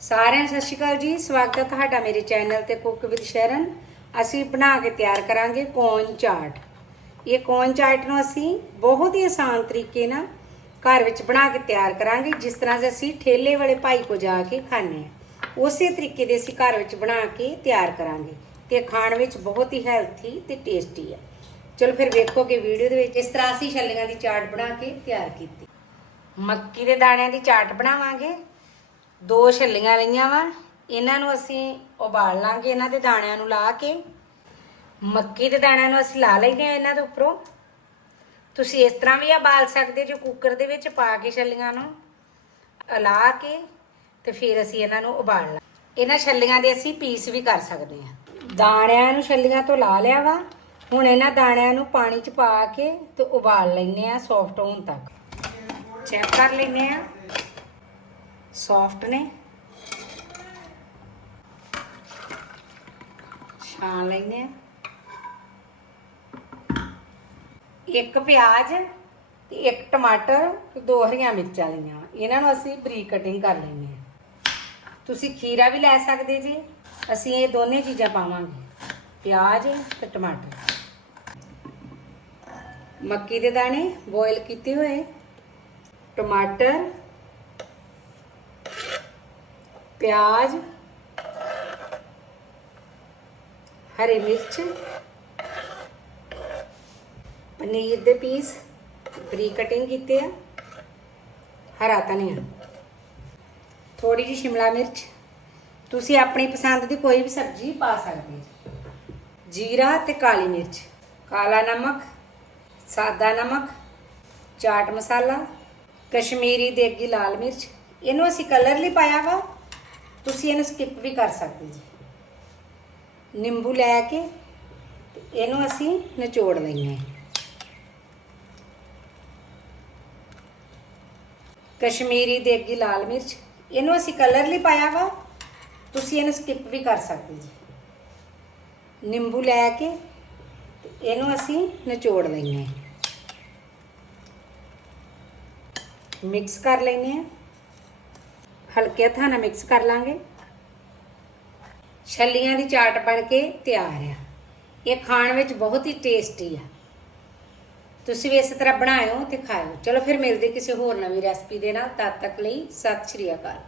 ਸਾਰਿਆਂ ਸਤਿ ਸ਼੍ਰੀ ਅਕਾਲ ਜੀ। ਸਵਾਗਤ ਹੈ ਤੁਹਾਡਾ ਮੇਰੇ ਚੈਨਲ ਤੇ ਕੁੱਕ ਵਿਦ ਸ਼ਰਨ। ਅਸੀਂ ਬਣਾ ਕੇ ਤਿਆਰ ਕਰਾਂਗੇ ਕੋਨ ਚਾਟ। ਇਹ ਕੋਨ ਚਾਟ ਨੂੰ ਅਸੀਂ ਬਹੁਤ ਹੀ ਆਸਾਨ ਤਰੀਕੇ ਨਾਲ ਘਰ ਵਿੱਚ ਬਣਾ ਕੇ ਤਿਆਰ ਕਰਾਂਗੇ, ਜਿਸ ਤਰ੍ਹਾਂ ਦੇ ਅਸੀਂ ਠੇਲੇ ਵਾਲੇ ਭਾਈ ਕੋ ਜਾ ਕੇ ਖਾਂਦੇ ਆ ਉਸੇ ਤਰੀਕੇ ਦੇ ਅਸੀਂ ਘਰ ਵਿੱਚ ਬਣਾ ਕੇ ਤਿਆਰ ਕਰਾਂਗੇ ਤੇ ਖਾਣ ਵਿੱਚ ਬਹੁਤ ਹੀ ਹੈਲਥੀ ਤੇ ਟੇਸਟੀ ਆ ਚਲੋ ਫਿਰ ਵੇਖੋਗੇ ਵੀਡੀਓ ਦੇ ਵਿੱਚ। ਇਸ ਤਰ੍ਹਾਂ ਅਸੀਂ ਛੱਲੀਆਂ ਦੀ ਚਾਟ ਬਣਾ ਕੇ ਤਿਆਰ ਕੀਤੀ। ਮੱਕੀ ਦੇ ਦਾਣਿਆਂ ਦੀ ਚਾਟ ਬਣਾਵਾਂਗੇ। ਦੋ ਛੱਲੀਆਂ ਲਈਆਂ ਵਾ, ਇਹਨਾਂ ਨੂੰ ਅਸੀਂ ਉਬਾਲ ਲਾਂਗੇ, ਇਹਨਾਂ ਦੇ ਦਾਣਿਆਂ ਨੂੰ ਲਾ ਕੇ। ਮੱਕੀ ਦੇ ਦਾਣਿਆਂ ਨੂੰ ਅਸੀਂ ਲਾ ਲੈਂਦੇ ਆ ਇਹਨਾਂ ਦੇ ਉੱਪਰੋਂ। ਤੁਸੀਂ ਇਸ ਤਰ੍ਹਾਂ ਵੀ ਉਬਾਲ ਸਕਦੇ ਜੋ ਕੁੱਕਰ ਦੇ ਵਿੱਚ ਪਾ ਕੇ ਛੱਲੀਆਂ ਨੂੰ ਲਾ ਕੇ ਤੇ ਫਿਰ ਅਸੀਂ ਇਹਨਾਂ ਨੂੰ ਉਬਾਲ ਲਾਂ ਇਹਨਾਂ ਛੱਲੀਆਂ ਦੇ ਅਸੀਂ ਪੀਸ ਵੀ ਕਰ ਸਕਦੇ ਆ ਦਾਣਿਆਂ ਨੂੰ ਛੱਲੀਆਂ ਤੋਂ ਲਾ ਲਿਆ ਵਾ। ਹੁਣ ਇਹਨਾਂ ਦਾਣਿਆਂ ਨੂੰ ਪਾਣੀ 'ਚ ਪਾ ਕੇ ਤੇ ਉਬਾਲ ਲੈਂਦੇ ਆ ਸੌਫਟ ਹੋਣ ਤੱਕ। ਚੈੱਕ ਕਰ ਲੈਂਦੇ ਆ ਸੌਫਟ ਨੇ। ਛਾਣ ਲੈਂਦੇ ਆ। ਇੱਕ ਪਿਆਜ਼ ਤੇ ਇੱਕ ਟਮਾਟਰ ਤੇ ਦੋ ਹਰੀਆਂ ਮਿਰਚਾਂ ਲਈਆਂ ਇਹਨਾਂ ਨੂੰ ਅਸੀਂ ਬਰੀਕ ਕਟਿੰਗ ਕਰ ਲੈਂਦੇ ਆ। ਤੁਸੀਂ ਖੀਰਾ ਵੀ ਲੈ ਸਕਦੇ ਜੀ। ਅਸੀਂ ਇਹ ਦੋਨੇ ਚੀਜ਼ਾਂ ਪਾਵਾਂਗੇ। ਪਿਆਜ਼ ਤੇ ਟਮਾਟਰ। ਮੱਕੀ ਦੇ ਦਾਣੇ ਬੋਇਲ ਕੀਤੇ ਹੋਏ। ਟਮਾਟਰ ਪਿਆਜ਼, ਹਰੀ ਮਿਰਚ, ਪਨੀਰ ਦੇ ਪੀਸ ਬਰੀਕ ਕਟਿੰਗ ਕੀਤੇ ਆ, ਹਰਾ ਧਨੀਆ। ਥੋੜੀ ਜਿਹੀ ਸ਼ਿਮਲਾ ਮਿਰਚ। ਤੁਸੀਂ ਆਪਣੀ ਪਸੰਦ ਦੀ ਕੋਈ ਵੀ ਸਬਜ਼ੀ ਪਾ ਸਕਦੇ ਜੀ ਜੀਰਾ ਤੇ ਕਾਲੀ ਮਿਰਚ, ਕਾਲਾ ਨਮਕ, ਸਾਦਾ ਨਮਕ, ਚਾਟ ਮਸਾਲਾ, ਕਸ਼ਮੀਰੀ ਦੇਗੀ ਲਾਲ ਮਿਰਚ। ਇਹਨੂੰ ਅਸੀਂ ਕਲਰ ਲਈ ਪਾਇਆ ਵਾ। ਤੁਸੀਂ ਇਹਨੂੰ ਸਕਿਪ ਵੀ ਕਰ ਸਕਦੇ ਜੀ। ਨਿੰਬੂ ਲੈ ਕੇ ਤੇ ਇਹਨੂੰ ਅਸੀਂ ਨਿਚੋੜ ਲੈਂਦੇ ਹਾਂ। ਕਸ਼ਮੀਰੀ ਦੇਗੀ ਲਾਲ ਮਿਰਚ, ਇਹਨੂੰ ਅਸੀਂ ਕਲਰ ਲਈ ਪਾਇਆ ਵਾ, ਤੁਸੀਂ ਇਹਨੂੰ ਸਕਿਪ ਵੀ ਕਰ ਸਕਦੇ ਜੀ। ਨਿੰਬੂ ਲੈ ਕੇ ਤੇ ਇਹਨੂੰ ਅਸੀਂ ਨਿਚੋੜ ਲੈਂਦੇ ਹਾਂ। ਮਿਕਸ ਕਰ ਲੈਂਦੇ ਹਾਂ। ਹਲਕੇ ਹੱਥਾਂ ਨਾਲ ਮਿਕਸ ਕਰ ਲਾਂਗੇ। ਛੱਲੀਆਂ ਦੀ ਚਾਟ ਬਣ ਕੇ ਤਿਆਰ ਆ। ਇਹ ਖਾਣ ਵਿੱਚ ਬਹੁਤ ਹੀ ਟੇਸਟੀ ਆ। ਤੁਸੀਂ ਵੀ ਇਸੇ ਤਰ੍ਹਾਂ ਬਣਾਇਓ ਤੇ ਖਾਇਓ। ਚਲੋ ਫਿਰ ਮਿਲਦੇ ਕਿਸੇ ਹੋਰ ਨਵੀਂ ਰੈਸਪੀ ਦੇ ਨਾਲ। ਤਦ ਤੱਕ ਲਈ ਸਤਿ ਸ਼੍ਰੀ ਅਕਾਲ।